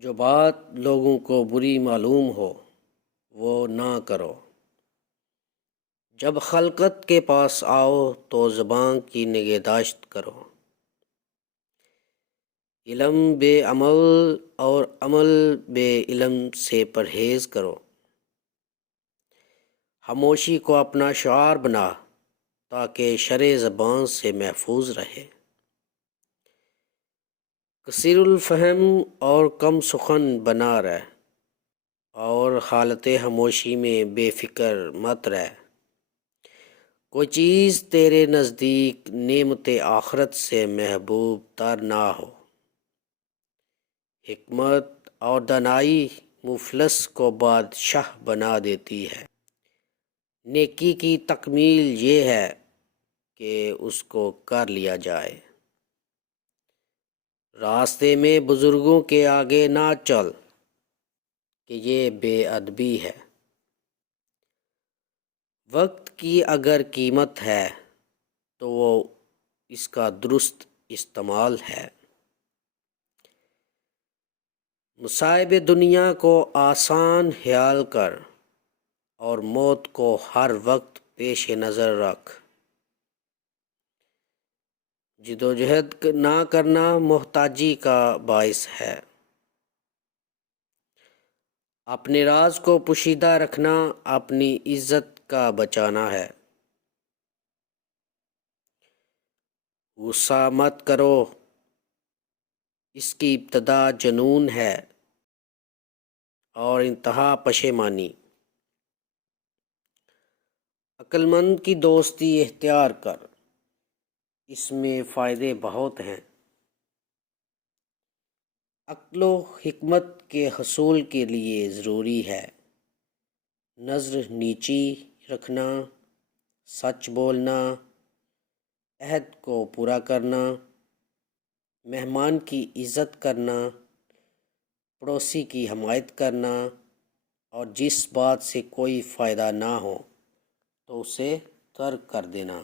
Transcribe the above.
جو بات لوگوں کو بری معلوم ہو وہ نہ کرو۔ جب خلقت کے پاس آؤ تو زبان کی نگہداشت کرو۔ علم بے عمل اور عمل بے علم سے پرہیز کرو۔ خاموشی کو اپنا شعار بنا تاکہ شرِ زبان سے محفوظ رہے۔ کثیر الفہم اور کم سخن بنا رہ، اور حالت خاموشی میں بے فکر مت رہ۔ کوئی چیز تیرے نزدیک نعمت آخرت سے محبوب تر نہ ہو۔ حکمت اور دانائی مفلس کو بادشاہ بنا دیتی ہے۔ نیکی کی تکمیل یہ ہے کہ اس کو کر لیا جائے۔ راستے میں بزرگوں کے آگے نہ چل کہ یہ بے ادبی ہے۔ وقت کی اگر قیمت ہے تو وہ اس کا درست استعمال ہے۔ مصائب دنیا کو آسان خیال کر اور موت کو ہر وقت پیش نظر رکھ۔ جدوجہد نہ کرنا محتاجی کا باعث ہے۔ اپنے راز کو پوشیدہ رکھنا اپنی عزت کا بچانا ہے۔ غصہ مت کرو، اس کی ابتدا جنون ہے اور انتہا پشیمانی۔ عقل مند کی دوستی اختیار کر، اس میں فائدے بہت ہیں۔ عقل و حکمت کے حصول کے لیے ضروری ہے نظر نیچی رکھنا، سچ بولنا، عہد کو پورا کرنا، مہمان کی عزت کرنا، پڑوسی کی حمایت کرنا، اور جس بات سے کوئی فائدہ نہ ہو تو اسے ترک کر دینا۔